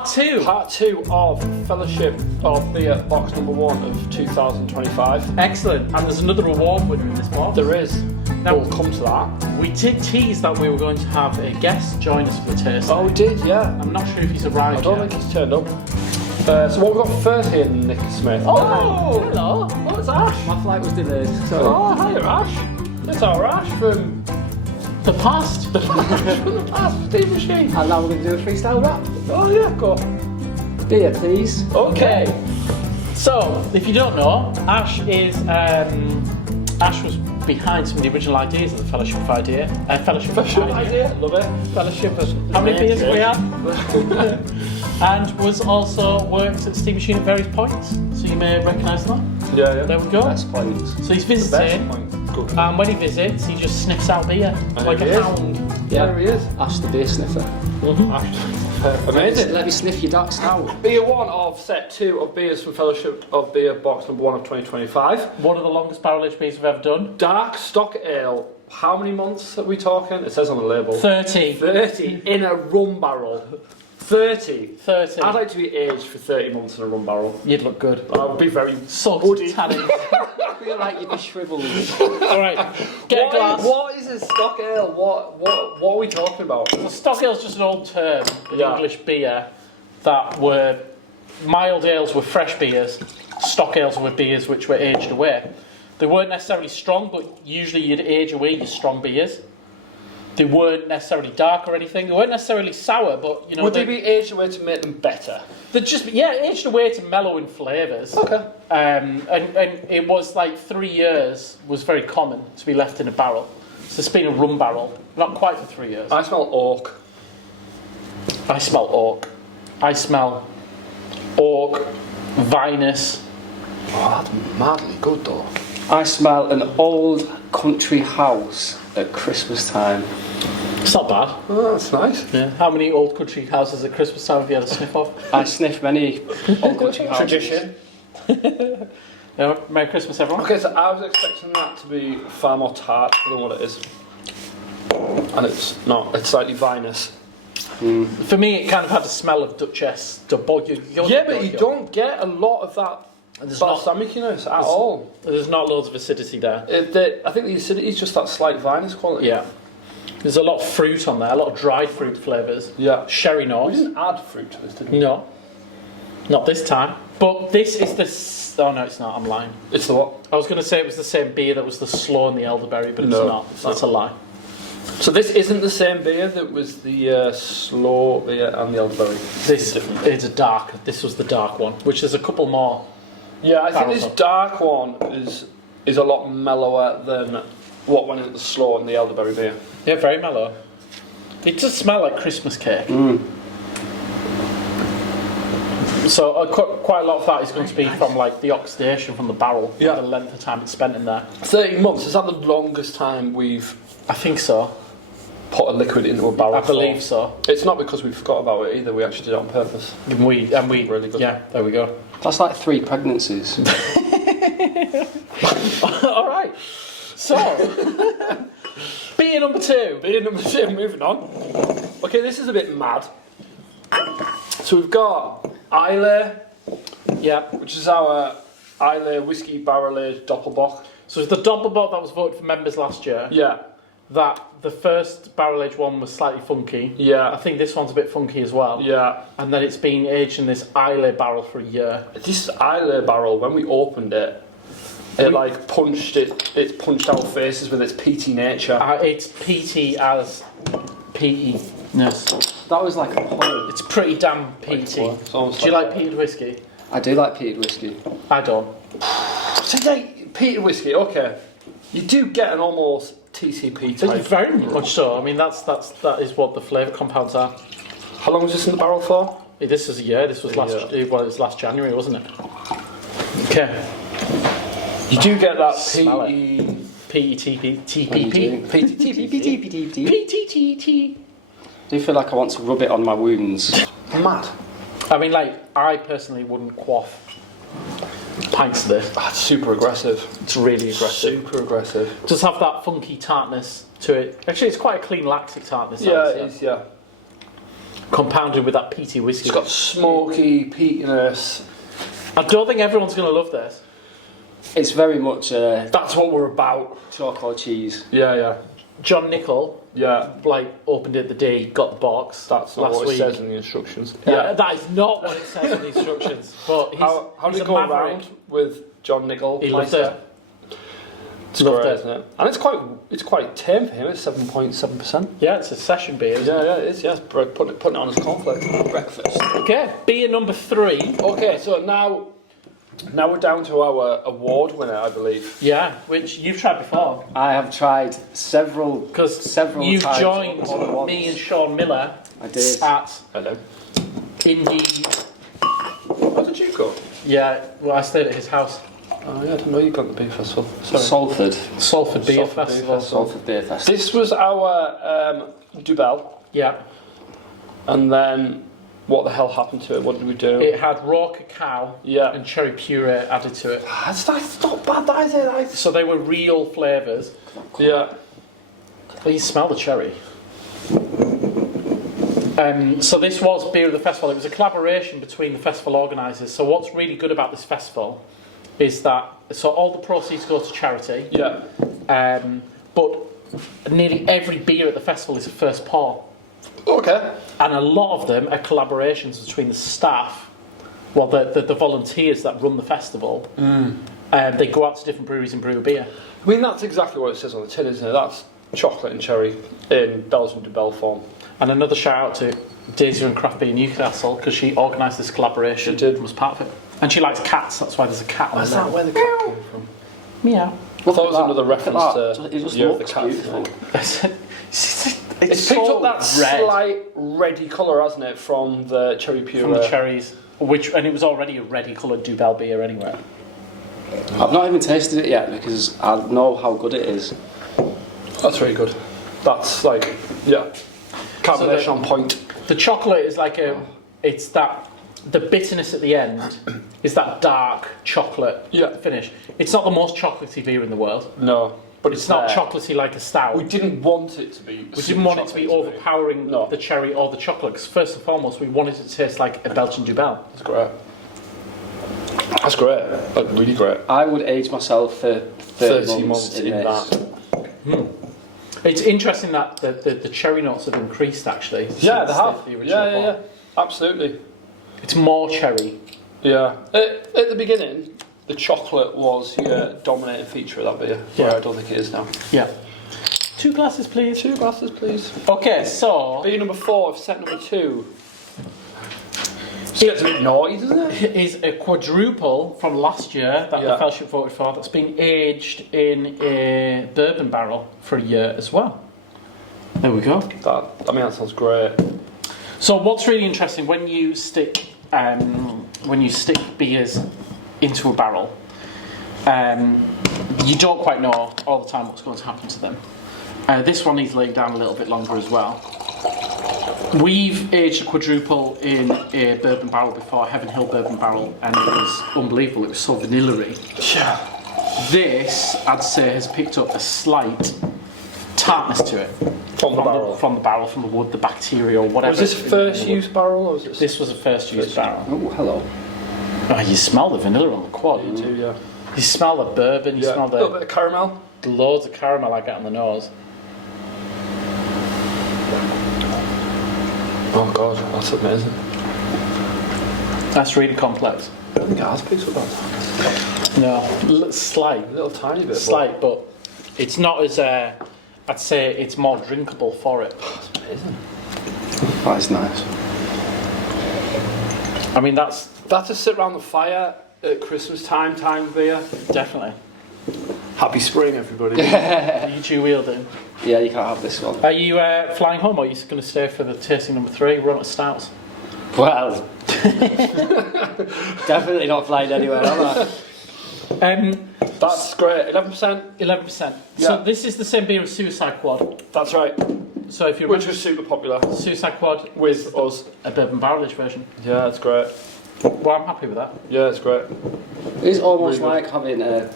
Part 2. Part 2 of Fellowship of Beer Box number 1 of 2025. Excellent. And there's another award winner in this box. There is. Now, we'll come to that. We did tease that we were going to have a guest join us for the taste. Oh, we did, yeah. I'm not sure if he's arrived I don't yet. think he's turned up. So what we've got first here, Nick Smith. Oh, hello. Oh, it's Ash. My flight was delayed. So. Oh, hi, Ash. It's our Ash from the past. from the past, Steve Machine. And now we're going to do a freestyle rap. Oh, yeah, go. Beer, please. Okay. So, if you don't know, Ash was behind some of the original ideas of the Fellowship of Idea. Fellowship idea. Love it. Fellowship of... How many beers have we had? And was also worked at Steam Machine at various points, so you may recognise that. Yeah, yeah. There we go. Best points. So he's visiting, Good. and when he visits, he just sniffs out beer like a hound. Yeah, there he is. Ash the beer sniffer. Amazing. Let me sniff your dark stout. Beer 1 of set 2 of beers from Fellowship of Beer Box number 1 of 2025. One of the longest barrel aged beers we've ever done. Dark stock ale. How many months are we talking? It says on the label. 30. 30 in a rum barrel. 30. 30. I'd like to be aged for 30 months in a rum barrel. You'd look good. I would be very Salted tannin. I feel like you'd be shriveled. Alright, get a glass. What is a stock ale? What are we talking about? Well, stock ale is just an old term in Yeah. English beer that were mild ales were fresh beers, stock ales were beers which were aged away. They weren't necessarily strong, but usually you'd age away your strong beers. They weren't necessarily dark or anything. They weren't necessarily sour, but you know. Would they be aged away to make them better? They're just aged away to mellow in flavours. Okay. And it was like 3 years was very common to be left in a barrel. So it's been a rum barrel, not quite for 3 years. I smell oak. I smell oak. I smell oak, vinous. Oh, that's madly good though. I smell an old country house at Christmas time. It's not bad. Oh, that's nice. Yeah. How many old country houses at Christmas time have you had a sniff of? I sniff many old country houses. Tradition. Yeah, Merry Christmas, everyone. Okay, so I was expecting that to be far more tart than what it is. And it's not. It's slightly vinous. For me, it kind of had the smell of Duchess. Yeah, but you don't get a lot of that balsamiciness at all. There's not loads of acidity there. I think the acidity is just that slight vinous quality. Yeah. There's a lot of fruit on there, a lot of dried fruit flavours. Yeah. Sherry We notes. didn't add fruit to this, did we? No. Not this time. But this is the... Oh, no, it's not. I'm lying. It's the what? I was going to say it was the same beer that was the sloe and the elderberry, but it's No, not. it's That's not. a lie. So this isn't the same beer that was the slow beer and the elderberry. This is a dark. This was the dark one, which there's a couple more. Yeah, I think Barrels this up. dark one is a lot mellower than what went into the slow and the elderberry beer. Yeah, very mellow. It does smell like Christmas cake. So quite a lot of that is going to be from like the oxidation from the barrel, Yeah. the length of time it's spent in there. 30 months, is that the longest time we've I think so. put a liquid into a barrel? I believe so. It's not because we forgot about it either, we actually did it on purpose. And we Really good. Yeah, there we go. That's like 3 pregnancies. All right. So beer number 2. Beer number 2, moving on. Okay, this is a bit mad. So we've got Islay, Yeah. which is our Islay whiskey barrel aged Doppelbock. So it's the Doppelbock that was voted for members last year. Yeah, That the first barrel aged one was slightly funky. I yeah, think this one's a bit funky as well. yeah. And then it's been aged in this Islay barrel for a year. This Islay barrel, when we opened it, it like punched our faces with its peaty nature. It's peaty as peatiness. That was like a hole. It's pretty damn peaty. It's almost Do you like peated whiskey? I do like peated whiskey. I don't. So like peated whiskey, okay. You do get an almost TCP type. Very much so. I mean, that is what the flavour compounds are. How long was this in the barrel for? This was a year. This was last. year. Well, it was last January, wasn't it? Okay. You do get that Smell peaty. PETP. PTTP. PTTT. Do you feel like I want to rub it on my wounds? Mad. I mean, like, I personally wouldn't quaff pints of this. That's super aggressive. It's really aggressive. Super aggressive. It does have that funky tartness to it. Actually, it's quite a clean lactic tartness. Yeah, it is, yeah. compounded with that peaty whiskey. It's got smoky peatiness. I don't think everyone's going to love this. It's very much That's what we're about. chalk or cheese. Yeah. John Nicol, Yeah. like, opened it the day he got the box. That's not last what week. it says in the instructions. Yeah, that is not what it says in the instructions. But he's, How he's did a it go maverick. around with John Nicol? He loved Meister? it. It's Loved great, it. isn't it? And it's quite tame for him. It's 7.7%. Yeah, it's a session beer. Isn't Yeah, it is. Yes, putting it on as cornflakes for breakfast. it? Okay, beer number 3. Okay, so now we're down to our award winner, I believe. Yeah, which you've tried before. I have tried several Because several you've times joined all at once. me and Sean Miller I did. at Hello. Indie. Where did you go? Yeah, well, I stayed at his house. Oh yeah, I didn't know you got the beer festival. Sorry. Salford. Salford Beer Salford Beer Festival. Salford Beer Festival. This was our Dubbel, Yeah, and then what the hell happened to it? What did we do? it had raw cacao Yeah. and cherry puree added to it. That's not bad, that is it? So they were real flavours. Yeah. Well, you smell the cherry. So this was Beer of the Festival. It was a collaboration between the festival organisers. So what's really good about this festival is that all the proceeds go to charity, Yeah. but nearly every beer at the festival is a first pour. Okay. And a lot of them are collaborations between the staff, well, the volunteers that run the festival. They go out to different breweries and brew a beer. I mean, that's exactly what it says on the tin, isn't it? That's chocolate and cherry in Belgian Dubbel form. And another shout out to Daisy and Craft Beer Newcastle because she organised this collaboration. She did. And was part of it. And she likes cats, that's why there's a cat on Is there. that where the cat came from? Meow. I thought it was another reference to It just Year of the looks Cat. beautiful. It's picked so up that red slight reddy colour, hasn't it, from the cherry puree? from the cherries, and it was already a reddy coloured Dubbel beer anyway. I've not even tasted it yet because I know how good it is. That's really good. That's like, yeah, carbonation on point. The chocolate is like it's that, the bitterness at the end is that dark chocolate Yeah. finish. It's not the most chocolatey beer in the world, No, but it's not there. chocolatey like a stout. We didn't want it to be. We didn't want it to be overpowering No. the cherry or the chocolate, because first and foremost, we wanted it to taste like a Belgian Dubbel. That's great. That's great. Like, really great. I would age myself for 30 months in this. that. It's interesting that the cherry notes have increased actually. Yeah, they since have. the original Yeah. pour. Absolutely. It's more cherry. Yeah. At the beginning, the chocolate was your dominating feature of that beer. Yeah. Where I don't think it is now. Yeah. 2 glasses, please. 2 glasses, please. Okay, so Beer number 4 of set number 2. It's a bit naughty, doesn't it? it is a quadruple from last year that Yeah. the fellowship voted for. That's been aged in a bourbon barrel for a year as well. There we go. That sounds great. So what's really interesting when you stick beers into a barrel, you don't quite know all the time what's going to happen to them. This one needs laying down a little bit longer as well. We've aged a quadruple in a bourbon barrel before, Heaven Hill bourbon barrel, and it was unbelievable. It was so vanilla-y. Yeah. This, I'd say, has picked up a slight tartness to it. From the barrel. From the barrel, from the wood, the bacteria, or whatever. Was this first use barrel or was it? This was a first use barrel. Oh, hello. Oh, you smell the vanilla on the quad. You do, yeah. You smell the bourbon, you smell a little the bit of caramel. loads of caramel I get on the nose. Oh god, that's amazing. That's really complex. I think it has picked up that. No, slight. A little tiny bit. Slight, but it's not as, I'd say it's more drinkable for it. That's amazing. That is nice. I mean, that's That's to sit around the fire at Christmas time beer. definitely. Happy spring, everybody. Are you two wielding? Yeah, you can't have this one. Are you flying home or are you going to stay for the tasting number 3? We're on at stouts. Well, definitely not flying anywhere, am I? That's great. 11%. 11%. Yeah. So this is the same beer as Suicide Quad. That's right. So if you Which remember, was super popular Suicide Quad with us. a bourbon barrel-aged version. Yeah, it's great. Well, I'm happy with that. Yeah, it's great. It's almost Really good. like having a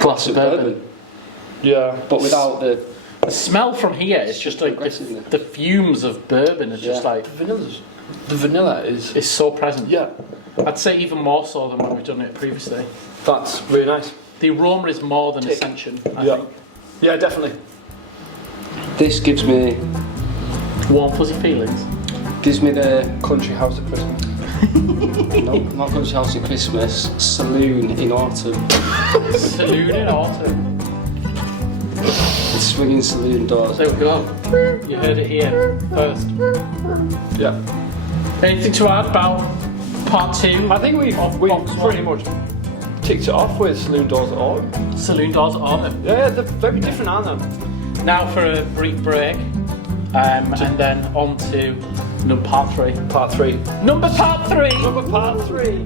Glass of bourbon. Yeah. but without the The smell from here is just like the fumes of bourbon are just like The vanilla is it's so present. yeah. I'd say even more so than when we've done it previously. That's really nice. The aroma is more than ascension. I think. Yeah, definitely. This gives me Warm fuzzy feelings. the Country house at Christmas. no, not Country House at Christmas, saloon in autumn. Saloon in autumn. The swinging saloon doors. There we go. You heard it here first. Yeah. Anything to add about part 2? I think we've pretty much ticked it off with Saloon Doors at Autumn. Saloon doors at autumn. Yeah, they're very different, aren't they? Now for a brief break, and then on to part 3. Part 3. Number part 3! Number part 3.